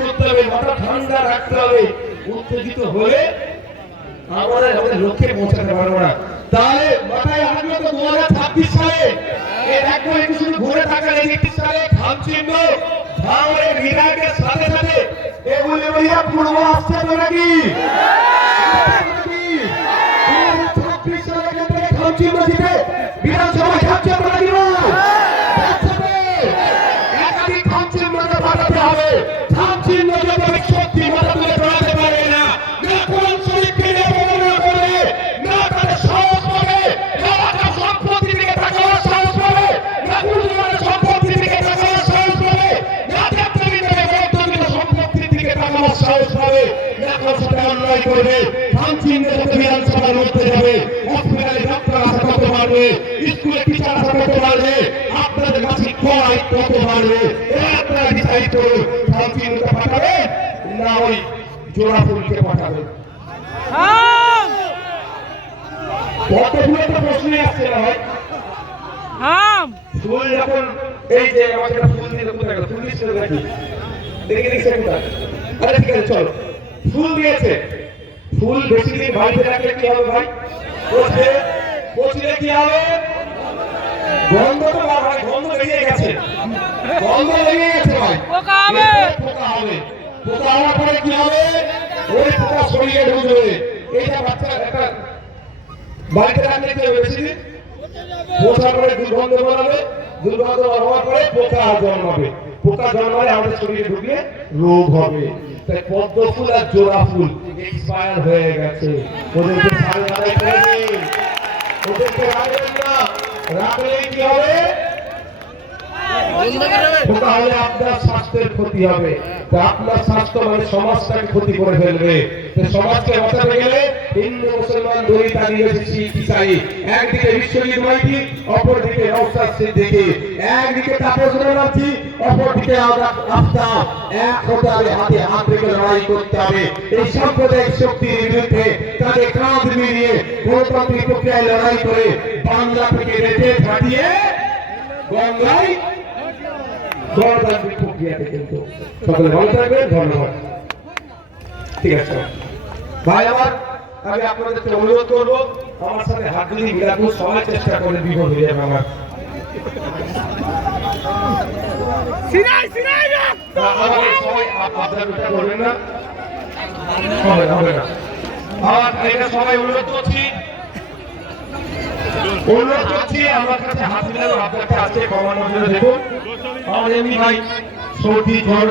করতে হবে, মাথা ঠান্ডা রাখতে হবে। উত্তেজিত হলে আমরা আমাদের লক্ষ্যে পৌঁছাতে পারবো না। তাহলে মাথায় রাখলো তো 2026 সালে একবার একটু শুধু ঘুরে থাকার 31 সালে খাম চিহ্ন ভাঙনের বিধায়কের সাথে সাথে এগুলি বলিয়া পূর্ব আসছে তো নাকি? 2026 সালে ক্ষেত্রে খাম চিহ্ন জিতে বিধানসভায় যাচ্ছে তো নাকি? একাধিক খাম চিহ্ন পাঠাতে হবে। খাম চিহ্ন যদি সত্যি মাথা তুলে দাঁড়াতে পারবে না, না কোন শরীরকে অবমাননা করে, না তাদের সাহস পাবে, না রাখা সম্পত্তি থেকে টাকার সাহস পাবে, না গুরুজনের সম্পত্তি থেকে টাকার সাহস পাবে, না দেবদেবীদের মধ্যবিত্ত সম্পত্তি থেকে টাকার সাহস পাবে, না কারোর সাথে অন্যায় করবে। খাম চিহ্ন যত বিধানসভার মধ্যে যাবে, হসপিটালে ডাক্তার আসা করতে পারবে, স্কুলে টিচার আসা করতে পারবে, আপনাদের মাসিক খরচ কত বাড়বে, আপনারা ডিসাইড করুন। খাম চিহ্নটা পাঠাবে না ওই জোড়া ফুলকে পাঠাবে? কতগুলো তো প্রশ্নই আসছে না ভাই। ফুল যখন এই যে আমাকে ফুল দিতে কোথায় গেল? ফুল দিচ্ছে নাকি? দেখে দেখছে কোথায়? আরে ঠিক আছে চলো, ফুল দিয়েছে। ফুল বেশি দিন বাড়িতে রাখলে কি হবে ভাই? পচবে। পচলে কি হবে? গন্ধ তো ভাই, গন্ধ বেরিয়ে গেছে, গন্ধ বেরিয়ে গেছে ভাই, পোকা হবে। পোকা হবে। পোকা হওয়ার পরে কি হবে? ওই পোকা শরীরে ঢুকবে। এইটা বাচ্চা একটা বাড়িতে রাখলে কি হবে? বেশি দিন পচার পরে দুর্গন্ধ বেরোবে, দুর্গন্ধ হওয়ার পরে পোকা জন্মাবে। পোকা জন্মালে আমাদের শরীরে ঢুকলে রোগ হবে। তাই পদ্ম ফুল আর জোড়া ফুল এক্সপায়ার হয়ে গেছে, ওদেরকে সারে আদায় করে দিন। ওদেরকে রাখবেন না, রাখলে কি হবে? পোকা হলে আপনার স্বাস্থ্যের ক্ষতি হবে। আপনার স্বাস্থ্য মানে সমাজটাকে ক্ষতি করে ফেলবে। সমাজকে বাঁচাতে গেলে হিন্দু মুসলমান দুই দাঁড়িয়ে চাই। একদিকে বিশ্বজিৎ মাইতি, অপরদিকে নওশাদ সিদ্দিকী, একদিকে তাপস ব্যানার্জি, অপরদিকে আফতাব। এক হতে হবে, হাতে হাত রেখে লড়াই করতে হবে। এই সাম্প্রদায়িক শক্তির বিরুদ্ধে তাদের কাঁধ মিলিয়ে গণতান্ত্রিক প্রক্রিয়ায় লড়াই করে বাংলা থেকে রেখে ছাড়িয়ে গঙ্গায় গণতান্ত্রিক প্রক্রিয়াতে কিন্তু সকলে ভালো থাকবেন। ধন্যবাদ। ঠিক আছে ভাই, আমার আমি আপনাদেরকে অনুরোধ করবো, আমার সাথে হাত ধরে মিলাপুর সবাই চেষ্টা করে বিপদ হয়ে যাবে আমার। সবাই আপনারা এটা করবেন না, হবে না। আর এটা সবাই অনুরোধ করছি, আমার কাছে হাত মিলানো আপনাকে আজকে কমানোর জন্য। দেখুন আমার এমনি ভাই সর্দি জ্বর